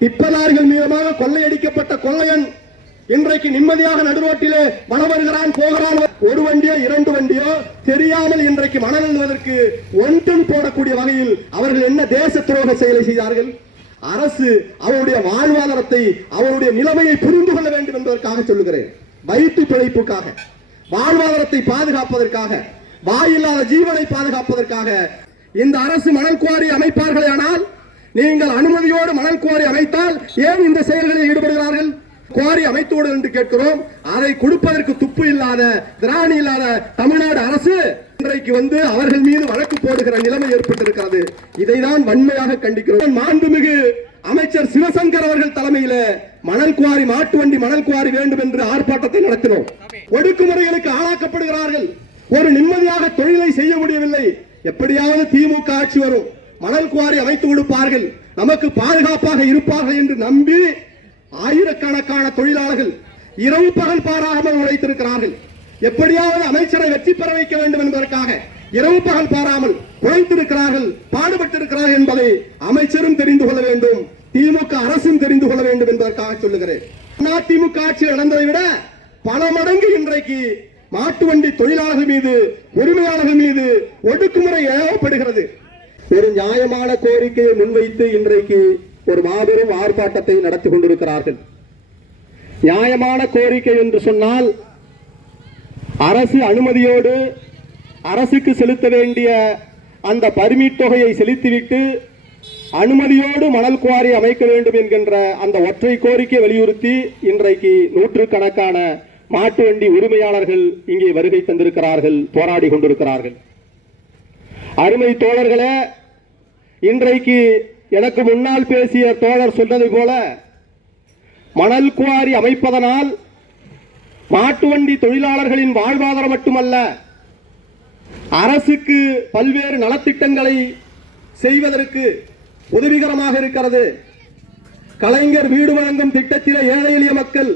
டிப்பலார்கள் மீதமாக கொள்ளையடிக்கப்பட்ட கொள்ளையன் இன்றைக்கு நிம்மதியாக நடுரோட்டிலே மனம் வருகிறான் போகிறான். ஒரு வண்டியோ இரண்டு வண்டியோ தெரியாமல் இன்றைக்கு மனம் எழுதுவதற்கு ஒன்றும் போடக்கூடிய வகையில் அவர்கள் என்ன தேச துரோக செயலை செய்தார்கள்? அரசு அவருடைய வாழ்வாதாரத்தை அவருடைய நிலைமையை புரிந்து கொள்ள வேண்டும் என்பதற்காக சொல்லுகிறேன். வயிற்று பிழைப்புக்காக வாழ்வாதாரத்தை பாதுகாப்பதற்காக வாயில்லாத ஜீவனை பாதுகாப்பதற்காக இந்த அரசு மணல் குவாரி அமைப்பார்களே ஆனால் நீங்கள் அனுமதியோடு மணல் குவாரி அமைத்தால் ஏன் இந்த செயல்களில் ஈடுபடுகிறார்கள்? குவாரி அமைத்தோடு என்று கேட்கிறோம். அதை கொடுப்பதற்கு துப்பு இல்லாத திராணி இல்லாத தமிழ்நாடு அரசு இன்றைக்கு வந்து அவர்கள் மீது வழக்கு போடுகிற நிலைமை ஏற்பட்டிருக்கிறது. இதைதான் வன்மையாக கண்டிக்கிறோம். மாண்புமிகு அமைச்சர் சிவசங்கர் அவர்கள் தலைமையில மணல் குவாரி மாட்டு வண்டி மணல் குவாரி வேண்டும் என்று ஆர்ப்பாட்டத்தை நடத்தினோம். ஒடுக்குமுறைகளுக்கு ஆளாக்கப்படுகிறார்கள். ஒரு நிம்மதியாக தொழிலை செய்ய முடியவில்லை. எப்படியாவது திமுக ஆட்சி வரும். மணல் குவாரி அமைத்து கொடுப்பார்கள். நமக்கு பாதுகாப்பாக இருப்பார்கள் என்று நம்பி ஆயிரக்கணக்கான தொழிலாளர்கள் இரவு பகல் பாராமல் உழைத்திருக்கிறார்கள். எப்படியாவது அமைச்சரை வெற்றி பெற வைக்க வேண்டும் என்பதற்காக இரவு பகல் பாராமல் உழைத்திருக்கிறார்கள் பாடுபட்டிருக்கிறார்கள் என்பதை அமைச்சரும் தெரிந்து கொள்ள வேண்டும் திமுக அரசும் தெரிந்து கொள்ள வேண்டும் என்பதற்காக சொல்லுகிறேன். அதிமுக ஆட்சி நடந்ததை விட பல மடங்கு இன்றைக்கு மாட்டு வண்டி தொழிலாளர்கள் மீது உரிமையாளர்கள் மீது ஒடுக்குமுறை ஏவப்படுகிறது. ஒரு நியாயமான கோரிக்கையை முன்வைத்து இன்றைக்கு ஒரு மாபெரும் ஆர்ப்பாட்டத்தை நடத்தி கொண்டிருக்கிறார்கள். நியாயமான கோரிக்கை என்று சொன்னால் அரசு அனுமதியோடு அரசுக்கு செலுத்த வேண்டிய அந்த பர்மிட் தொகையை செலுத்திவிட்டு அனுமதியோடு மணல் குவாரி அமைக்க வேண்டும் என்கின்ற அந்த ஒற்றை கோரிக்கை வலியுறுத்தி இன்றைக்கு நூற்றுக்கணக்கான மாட்டு வண்டி உரிமையாளர்கள் இங்கே வருகை தந்திருக்கிறார்கள் போராடி கொண்டிருக்கிறார்கள். அருமை தோழர்களே இன்றைக்கு எனக்கு முன்னால் பேசிய தோழர் சொன்னது போல மணல் குவாரி அமைப்பதனால் மாட்டு வண்டி தொழிலாளர்களின் வாழ்வாதாரம் மட்டுமல்ல அரசுக்கு பல்வேறு நலத்திட்டங்களை செய்வதற்கு உதவிகரமாக இருக்கிறது. கலைஞர் வீடு வழங்கும் திட்டத்தில ஏழை எளிய மக்கள்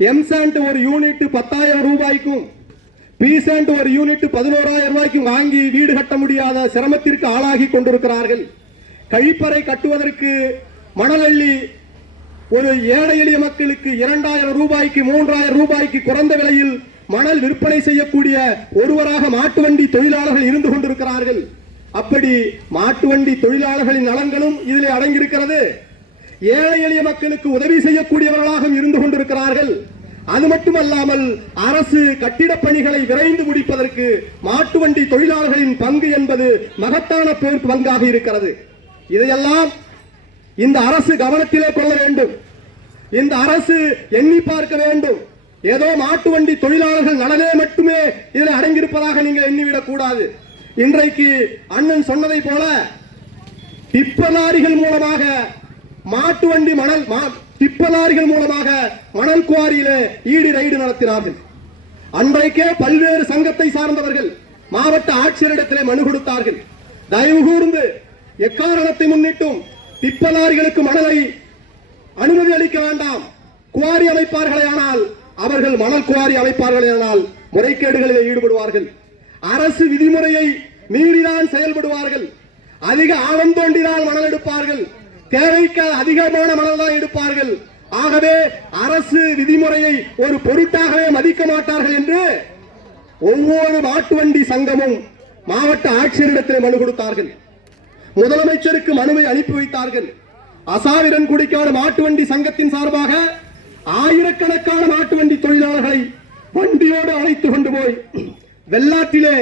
எம்சாண்ட் ஒரு யூனிட் பத்தாயிரம் ரூபாய்க்கும் பீசாண்ட் ஒரு யூனிட் பதினோராயிரம் ரூபாய்க்கு வாங்கி வீடு கட்ட முடியாத சிரமத்திற்கு ஆளாகி கொண்டிருக்கிறார்கள். கழிப்பறை கட்டுவதற்கு மணல் அள்ளி ஒரு ஏழை எளிய மக்களுக்கு இரண்டாயிரம் ரூபாய்க்கு மூன்றாயிரம் ரூபாய்க்கு குறைந்த விலையில் மணல் விற்பனை செய்யக்கூடிய ஒருவராக மாட்டு வண்டி தொழிலாளர்கள் இருந்து கொண்டிருக்கிறார்கள். அப்படி மாட்டு வண்டி தொழிலாளர்களின் நலன்களும் இதில் அடங்கியிருக்கிறது. ஏழை எளிய மக்களுக்கு உதவி செய்யக்கூடியவர்களாக இருந்து கொண்டிருக்கிறார்கள். அது மட்டுமல்லாமல் அரசு கட்டிடப் பணிகளை விரைந்து முடிப்பதற்கு மாட்டு வண்டி தொழிலாளர்களின் பங்கு என்பது மகத்தான பேர் பங்காக இருக்கிறது. இதையெல்லாம் இந்த அரசு கவனத்திலே கொள்ள வேண்டும். இந்த அரசு எண்ணி பார்க்க வேண்டும். ஏதோ மாட்டு வண்டி தொழிலாளர்கள் நலனே மட்டுமே இதில் அடங்கியிருப்பதாக நீங்கள் எண்ணிவிடக் கூடாது. இன்றைக்கு அண்ணன் சொன்னதை போல டிப்பலாரிகள் மூலமாக மாட்டு வண்டி மணல் மா- டிப்பலாரிகள் மூலமாக மணல் குவாரியிலே ஈடி ரைடு நடத்தினார்கள். அன்றைக்கே பல்வேறு சங்கத்தை சார்ந்தவர்கள் மாவட்ட ஆட்சியரிடத்திலே மனு கொடுத்தார்கள். தயவு கூர்ந்து எக்காரணத்தை முன்னிட்டும் டிப்பலாரிகளுக்கு மணலை அனுமதி அளிக்க வேண்டாம். குவாரி அமைப்பார்களே ஆனால் அவர்கள் மணல் குவாரி அமைப்பார்களே ஆனால் முறைகேடுகளில் ஈடுபடுவார்கள். அரசு விதிமுறையை மீறிதான் செயல்படுவார்கள். அதிக ஆழம் தோண்டினால் மணல் எடுப்பார்கள். தேவைக்கு அதிகமான மனதான் எடுப்பார்கள். ஆகவே அரசு விதிமுறையை ஒரு பொருட்டாகவே மதிக்க மாட்டார்கள் என்று ஒவ்வொரு மாட்டு வண்டி சங்கமும் மாவட்ட ஆட்சியரிடத்தில் மனு கொடுத்தார்கள். முதலமைச்சருக்கு மனுவை அனுப்பி வைத்தார்கள். அசாவிரன் குடிக்கான மாட்டு வண்டி சங்கத்தின் சார்பாக ஆயிரக்கணக்கான மாட்டு வண்டி தொழிலாளர்களை வண்டியோடு அழைத்து கொண்டு போய் வெள்ளாற்றிலே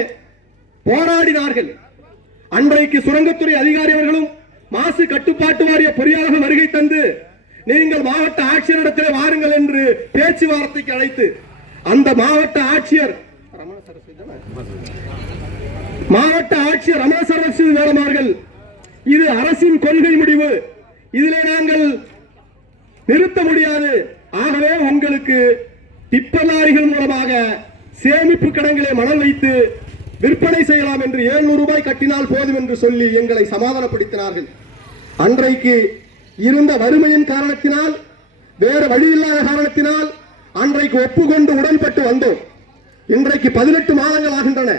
போராடினார்கள். அன்றைக்கு சுரங்கத்துறை அதிகாரி அவர்களும் மாசு கட்டுப்பாட்டு வாரிய பொறியாளர்கள் வருகை தந்து நீங்கள் மாவட்ட ஆட்சியரிடத்திலே வாருங்கள் என்று பேச்சுவார்த்தைக்கு அழைத்து அந்த மாவட்ட ஆட்சியர் மாவட்ட ஆட்சியர் ரமண சரஸ்வதி மேடம் அவர்கள் இது அரசின் கொள்கை முடிவு. இதில் நாங்கள் நிறுத்த முடியாது. ஆகவே உங்களுக்கு டிப்பலாரிகள் மூலமாக சேமிப்பு கடன்களை மணல் வைத்து விற்பனை செய்யலாம் என்று 700 ரூபாய் கட்டினால் போதும் என்று சொல்லி எங்களை சமாதானப்படுத்தினார்கள். அன்றைக்கு இருந்த வறுமையின் காரணத்தினால் வேறு வழியில்லாத காரணத்தினால் அன்றைக்கு ஒப்புக்கொண்டு உடன்பட்டு வந்தோம். இன்றைக்கு பதினெட்டு மாதங்கள் ஆகின்றன.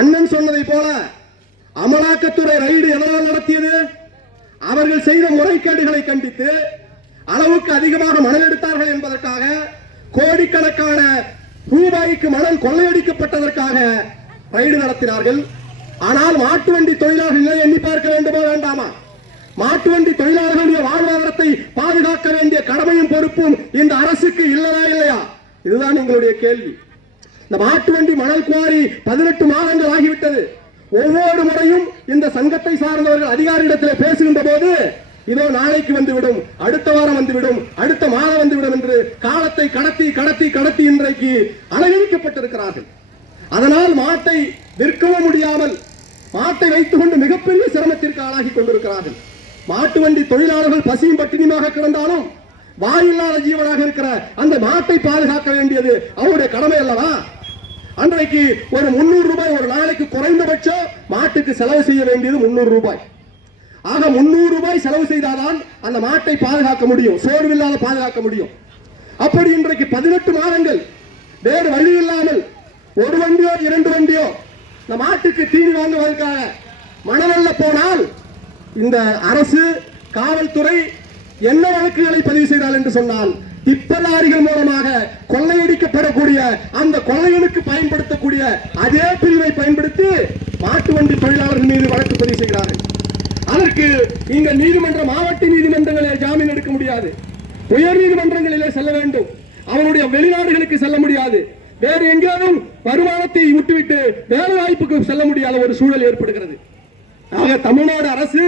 அண்ணன் சொன்னதை போல அமலாக்கத்துறை ரைடு எதனால் நடத்தியது? அவர்கள் செய்த முறைகேடுகளை கண்டித்து அளவுக்கு அதிகமாக மணல் எடுத்தார்கள் என்பதற்காக கோடிக்கணக்கான ரூபாய்க்கு மணல் கொள்ளையடிக்கப்பட்டதற்காக ரைடு நடத்தினார்கள். ஆனால் மாட்டு வண்டி தொழிலாளர்களை எண்ணி பார்க்க வேண்டுமா வேண்டாமா? மாட்டு வண்டி தொழிலாளர்களுடைய வாழ்வாதாரத்தை பாதுகாக்க வேண்டிய கடமையும் பொறுப்பும் இந்த அரசுக்கு இல்லதா இல்லையா? இதுதான் எங்களுடைய கேள்வி. இந்த மாட்டு வண்டி மணல் குவாரி பதினெட்டு மாதங்கள் ஆகிவிட்டது. ஒவ்வொரு முறையும் இந்த சங்கத்தை சார்ந்தவர்கள் அதிகாரியிடத்தில் பேசுகின்ற போது இதோ நாளைக்கு வந்துவிடும் அடுத்த வாரம் வந்துவிடும் அடுத்த மாதம் வந்துவிடும் என்று காலத்தை கடத்தி கடத்தி கடத்தி இன்றைக்கு அலங்கரிக்கப்பட்டிருக்கிறார்கள். அதனால் மாட்டை விற்கவும் முடியாமல் மாட்டை வைத்துக் கொண்டு மிகப்பெரிய சிரமத்திற்கு ஆளாகி கொண்டிருக்கிறார்கள். மாட்டு வண்டி தொழிலாளர்கள் பசியும் பட்டினியுமாக கிடந்தாலும் வாயில்லாத ஜீவனாக இருக்கிற அந்த மாட்டை பாதுகாக்க வேண்டியது அவருடைய கடமை அல்லவா? அன்றைக்கு ஒரு முன்னூறு ரூபாய் ஒரு நாளைக்கு குறைந்தபட்சம் மாட்டுக்கு செலவு செய்ய வேண்டியது முன்னூறு ரூபாய். ஆக முன்னூறு ரூபாய் செலவு செய்தால்தான் அந்த மாட்டை பாதுகாக்க முடியும் சோர்வில்லாத பாதுகாக்க முடியும். அப்படி இன்றைக்கு பதினெட்டு மாதங்கள் வேறு வழி இல்லாமல் ஒரு வண்டியோ இரண்டு வண்டியோ இந்த மாட்டுக்கு தீனி வாங்குவதற்காக மணலல்ல போனால் இந்த அரசு காவல்துறை என்ன வழக்குகளை பதிவு செய்தால் என்று சொன்னால் திப்பலாரிகள் மூலமாக கொள்ளையடிக்கப்படக்கூடிய அந்த கொள்ளையனுக்கு பயன்படுத்தக்கூடிய அதே பிரிவை பயன்படுத்தி மாட்டு வண்டி தொழிலாளர்கள் மீது வழக்கு பதிவு செய்கிறார்கள். அதற்கு இந்த நீதிமன்ற மாவட்ட நீதிமன்றங்களில் ஜாமீன் எடுக்க முடியாது. உயர் நீதிமன்றங்களிலே செல்ல வேண்டும். அவருடைய வெளிநாடுகளுக்கு செல்ல முடியாது. வேறு எங்கேயும் வருமானத்தை விட்டுவிட்டு வேலை வாய்ப்புக்கு செல்ல முடியாத ஒரு சூழல் ஏற்படுகிறது. ஆக தமிழ்நாடு அரசு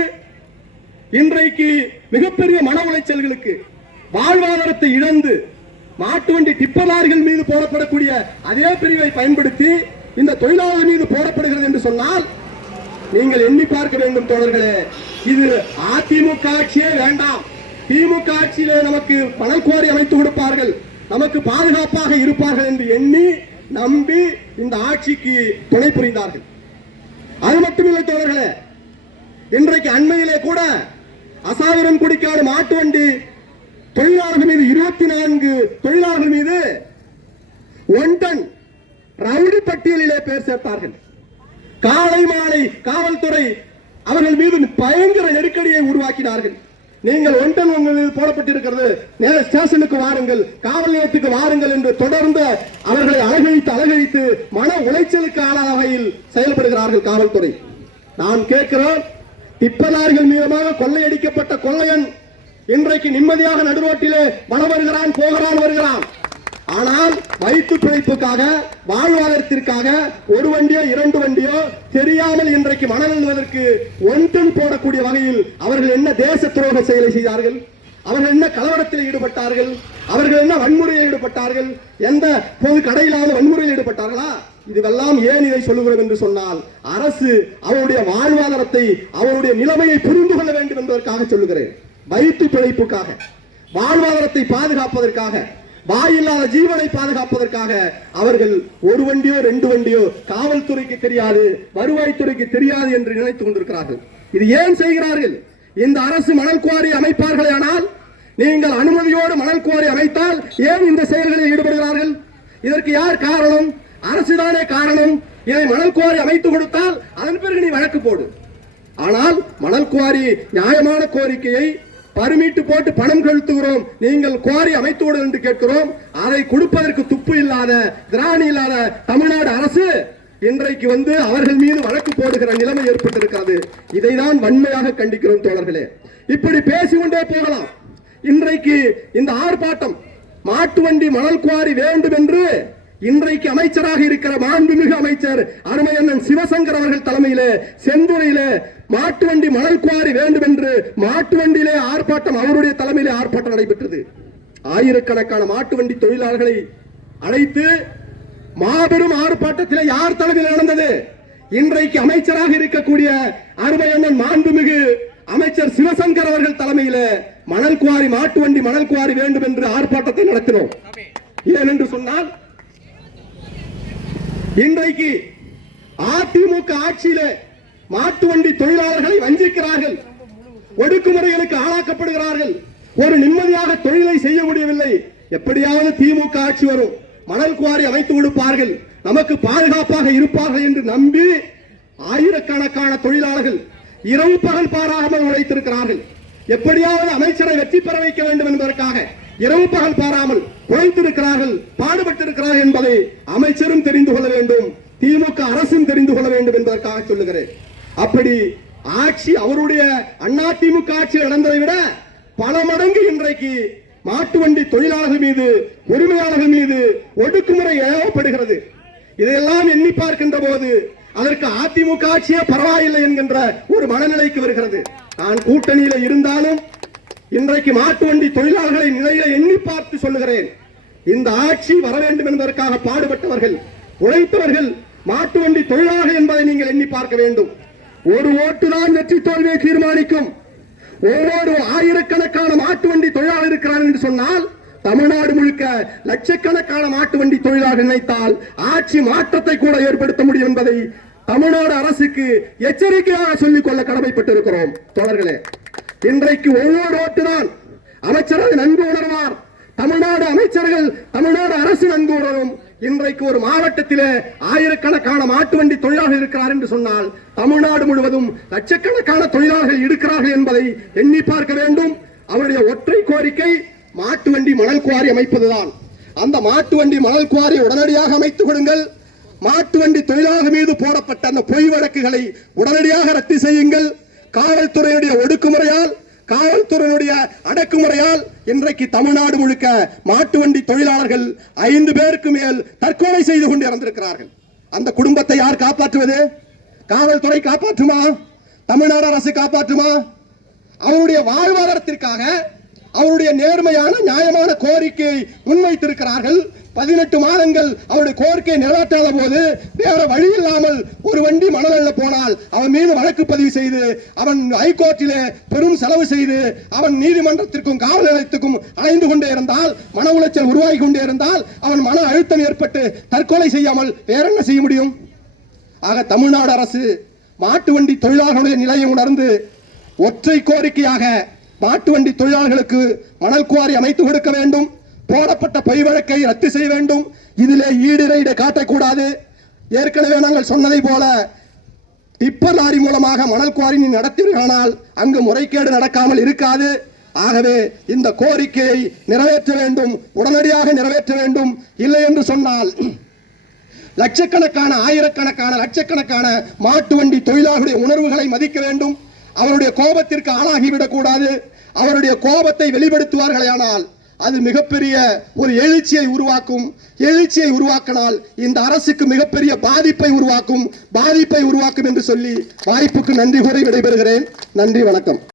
இன்றைக்கு மிகப்பெரிய மன உளைச்சல்களுக்கு வாழ்வாதாரத்தை இழந்து மாட்டு வண்டி டிப்பலார்கள் மீது போடப்படக்கூடிய அதே பிரிவை பயன்படுத்தி இந்த தொழிலாளர் மீது போடப்படுகிறது என்று சொன்னால் நீங்கள் எண்ணி பார்க்க வேண்டும் தோழர்களே இது அதிமுக ஆட்சியே வேண்டாம். திமுக ஆட்சியிலே நமக்கு பணம் கோரி அமைத்து கொடுப்பார்கள். நமக்கு பாதுகாப்பாக இருப்பார்கள் என்று எண்ணி நம்பி இந்த ஆட்சிக்கு துணை புரிந்தார்கள். அது மட்டுமில்லை தோழர்களே இன்றைக்கு அண்மையிலே கூட அசாவிரம் குடிக்காடு மாட்டு வண்டி தொழிலாளர்கள் மீது இருபத்தி நான்கு தொழிலாளர்கள் மீது ஒன் டன் ரவுடி பட்டியலிலே பேர் சேர்த்தார்கள். காலை மாலை காவல்துறை அவர்கள் மீது பயங்கர நெருக்கடியை உருவாக்கினார்கள். நீங்கள் ஒன்றன் ஒன்றில் போடப்பட்டிருக்கிறது. நேர ஸ்டேஷனுக்கு வாருங்கள். காவல் நிலையத்துக்கு வாருங்கள் என்று தொடர்ந்து அவர்களை அலகழித்து அலகழித்து மன உளைச்சலுக்கு ஆளான வகையில் செயல்படுகிறார்கள் காவல்துறை. நான் கேட்கிறோம் திப்பலார்கள் மீதமாக கொள்ளையடிக்கப்பட்ட கொள்ளையன் இன்றைக்கு நிம்மதியாக நடுரோட்டிலே வளம் வருகிறான் போகிறான் வருகிறான். ஆனால் வயிற்று பிழைப்புக்காக வாழ்வாதாரத்திற்காக ஒரு வண்டியோ இரண்டு வண்டியோ தெரியாமல் இன்றைக்கு மணல் எழுவதற்கு ஒன்றும் போடக்கூடிய வகையில் அவர்கள் என்ன தேச துரோக செயலை செய்தார்கள்? அவர்கள் என்ன கலவரத்தில் ஈடுபட்டார்கள்? அவர்கள் என்ன வன்முறையில் ஈடுபட்டார்கள்? எந்த பொது கடையிலாவது வன்முறையில் ஈடுபட்டார்களா? இதுவெல்லாம் ஏன் இதை சொல்லுகிறோம் என்று சொன்னால் அரசு அவருடைய வாழ்வாதாரத்தை அவருடைய நிலைமையை புரிந்து கொள்ள வேண்டும் என்பதற்காக சொல்லுகிறேன். வயிற்று பிழைப்புக்காக வாழ்வாதாரத்தை பாதுகாப்பதற்காக வாயில்லாத ஜீவனை பாதுகாப்பதற்காக அவர்கள் ஒரு வண்டியோ ரெண்டு வண்டியோ காவல்துறைக்கு தெரியாது வருவாய்த்துறைக்கு தெரியாது என்று நினைத்துக் கொண்டிருக்கிறார்கள். இது ஏன் செய்கிறார்கள்? இந்த அரசு மணல் குவாரி அமைப்பார்களே ஆனால் நீங்கள் அனுமதியோடு மணல் குவாரி அமைத்தால் ஏன் இந்த செயல்களில் ஈடுபடுகிறார்கள்? இதற்கு யார் காரணம்? அரசுதானே காரணம். இதை மணல் குவாரி அமைத்து கொடுத்தால் அதன் பிறகு நீ வழக்கு போடு. ஆனால் மணல் குவாரி நியாயமான கோரிக்கையை பருமீட்டு போட்டு பணம் செலுத்துகிறோம் நீங்கள் குவாரி அமைத்து விடும் என்று கேட்கிறோம். அதை கொடுப்பதற்கு துப்பு இல்லாத திராணி இல்லாத தமிழ்நாடு அரசு இன்றைக்கு வந்து அவர்கள் மீது வழக்கு போடுகிற நிலைமை ஏற்பட்டிருக்கிறது. இதை தான் வன்மையாக கண்டிக்கிறோம் தோழர்களே. இப்படி பேசிக்கொண்டே போகலாம். இன்றைக்கு இந்த ஆர்ப்பாட்டம் மாட்டு வண்டி மணல் குவாரி வேண்டும் என்று இன்றைக்கு அமைச்சராக இருக்கிற மாண்புமிகு அமைச்சர் அருமையண்ணன் சிவசங்கர் அவர்கள் தலைமையிலே செந்துறையிலே மாட்டு வண்டி மணல் குவாரி வேண்டும் என்று மாட்டு வண்டியிலே ஆர்ப்பாட்டம் அவருடைய தலைமையிலே ஆர்ப்பாட்டம் நடைபெற்றது. ஆயிரக்கணக்கான மாட்டு வண்டி தொழிலாளர்களை அழைத்து மாபெரும் ஆர்ப்பாட்டத்தில் யார் தலைமையில் நடந்தது? இன்றைக்கு அமைச்சராக இருக்கக்கூடிய அருமையண்ணன் மாண்புமிகு அமைச்சர் சிவசங்கர் அவர்கள் தலைமையில மணல் குவாரி மாட்டு வண்டி மணல் குவாரி வேண்டும் என்று ஆர்ப்பாட்டத்தை நடத்தினோம். ஏன் என்று சொன்னால் இன்றைக்கு அதிமுக ஆட்சியிலே மாட்டு வண்டி தொழிலாளர்களை வஞ்சிக்கிறார்கள். ஒடுக்குமுறைகளுக்கு ஆளாக்கப்படுகிறார்கள். ஒரு நிம்மதியாக தொழிலை செய்ய முடியவில்லை. எப்படியாவது திமுக ஆட்சி வரும். மணல் குவாரி அமைத்து கொடுப்பார்கள். நமக்கு பாதுகாப்பாக இருப்பார்கள் என்று நம்பி ஆயிரக்கணக்கான தொழிலாளர்கள் இரவு பகல் பாராமல் உழைத்திருக்கிறார்கள். எப்படியாவது அமைச்சரை வெற்றி பெற வைக்க வேண்டும் என்பதற்காக இரவு பகல் பாராமல் உழைத்திருக்கிறார்கள் பாடுபட்டிருக்கிறார்கள் என்பதை அமைச்சரும் தெரிந்து கொள்ள வேண்டும். திமுக அரசும் தெரிந்து கொள்ள வேண்டும் என்பதற்காக சொல்லுகிறேன். அப்படி ஆட்சி அவருடைய அண்ணா திமுக ஆட்சி நடந்ததை விட பல மடங்கு இன்றைக்கு மாட்டு வண்டி தொழிலாளர்கள் மீது உரிமையாளர்கள் மீது ஒடுக்குமுறை ஏவப்படுகிறது. இதையெல்லாம் எண்ணி பார்க்கின்ற போது அதற்கு அதிமுக ஆட்சியே பரவாயில்லை என்கின்ற ஒரு மனநிலைக்கு வருகிறது. நான் கூட்டணியில இருந்தாலும் இன்றைக்கு மாட்டு வண்டி தொழிலாளர்களை நிலையில எண்ணி பார்த்து சொல்லுகிறேன். இந்த ஆட்சி வர வேண்டும் என்பதற்காக பாடுபட்டவர்கள் உழைத்தவர்கள் மாட்டு வண்டி தொழிலாளர்கள் என்பதை நீங்கள் எண்ணி பார்க்க வேண்டும். ஒரு ஓட்டு தான் வெற்றி தோல்வியை தீர்மானிக்கும். ஒவ்வொரு ஆயிரக்கணக்கான மாட்டு வண்டி தொழிலாளர் இருக்கிறார் என்று சொன்னால் தமிழ்நாடு முழுக்க லட்சக்கணக்கான மாட்டு வண்டி தொழிலாளர் நினைத்தால் ஆட்சி மாற்றத்தை கூட ஏற்படுத்த முடியும் என்பதை தமிழ்நாடு அரசுக்கு எச்சரிக்கையாக சொல்லிக் கொள்ள கடமைப்பட்டிருக்கிறோம். தொடர்களே இன்றைக்கு ஒவ்வொரு ஓட்டுதான் அமைச்சர் நன்கு உணர்வார். தமிழ்நாடு அமைச்சர்கள் தமிழ்நாடு அரசு நன்கு உணரும். இன்றைக்கு ஒரு மாவட்டத்திலே ஆயிரக்கணக்கான மாட்டு வண்டி தொழிலாளர்கள் இருக்கிறார் என்று சொன்னால் தமிழ்நாடு முழுவதும் லட்சக்கணக்கான தொழிலாளர்கள் இருக்கிறார்கள் என்பதை எண்ணி பார்க்க வேண்டும். அவருடைய ஒற்றை கோரிக்கை மாட்டு வண்டி மணல் குவாரி அமைப்பதுதான். அந்த மாட்டு வண்டி மணல் குவாரி உடனடியாக அமைத்துக் கொடுங்கள். மாட்டு வண்டி தொழிலாளர் மீது போடப்பட்ட அந்த பொய் வழக்குகளை உடனடியாக ரத்து செய்யுங்கள். காவல்துறையுடைய ஒடுக்குமுறையால் காவல்துறையினுடைய அடக்குமுறையால் இன்றைக்கு தமிழ்நாடு முழுக்க மாட்டு வண்டி தொழிலாளர்கள் ஐந்து பேருக்கு மேல் தற்கொலை செய்து கொண்டு இறந்திருக்கிறார்கள். அந்த குடும்பத்தை யார் காப்பாற்றுவது? காவல்துறை காப்பாற்றுமா? தமிழ்நாடு அரசு காப்பாற்றுமா? அவருடைய வாழ்வாதாரத்திற்காக அவருடைய நேர்மையான நியாயமான கோரிக்கையை முன்வைத்திருக்கிறார்கள். பதினெட்டு மாதங்கள் அவருடைய கோரிக்கையை நிறைவேற்றாத போது வேற வழி இல்லாமல் ஒரு வண்டி மணல் போனால் அவன் மீது வழக்கு பதிவு செய்து அவன் ஹைகோர்ட்டிலே பெரும் செலவு செய்து அவன் நீதிமன்றத்திற்கும் காவல் நிலையத்துக்கும் அலைந்து கொண்டே இருந்தால் மன உளைச்சல் உருவாகி கொண்டே இருந்தால் அவன் மன அழுத்தம் ஏற்பட்டு தற்கொலை செய்யாமல் வேற என்ன செய்ய முடியும்? ஆக தமிழ்நாடு அரசு மாட்டு வண்டி தொழிலாளர்களுடைய நிலையை உணர்ந்து ஒற்றை கோரிக்கையாக மாட்டு வண்டி தொழிலாளர்களுக்கு மணல் குவாரி அமைத்து கொடுக்க வேண்டும். போடப்பட்ட பொய் வழக்கை ரத்து செய்ய வேண்டும். இதிலே ஈடுரையிட காட்டக்கூடாது. ஏற்கனவே நாங்கள் சொன்னதை போல டிப்பர் லாரி மூலமாக மணல் குவாரி நீ நடத்தீர்களானால் அங்கு முறைகேடு நடக்காமல் இருக்காது. ஆகவே இந்த கோரிக்கையை நிறைவேற்ற வேண்டும். உடனடியாக நிறைவேற்ற வேண்டும். இல்லை என்று சொன்னால் லட்சக்கணக்கான ஆயிரக்கணக்கான லட்சக்கணக்கான மாட்டு வண்டி தொழிலாளர்களுடைய உணர்வுகளை மதிக்க வேண்டும். அவருடைய கோபத்திற்கு ஆளாகிவிடக் கூடாது அவருடைய கோபத்தை வெளிப்படுத்துவார்களேயானால் அது மிகப்பெரிய ஒரு எழுச்சியை உருவாக்கும். எழுச்சியை உருவாக்கினால் இந்த அரசுக்கு மிகப்பெரிய பாதிப்பை உருவாக்கும் பாதிப்பை உருவாக்கும் என்று சொல்லி வாய்ப்புக்கு நன்றி கூறி விடைபெறுகிறேன். நன்றி வணக்கம்.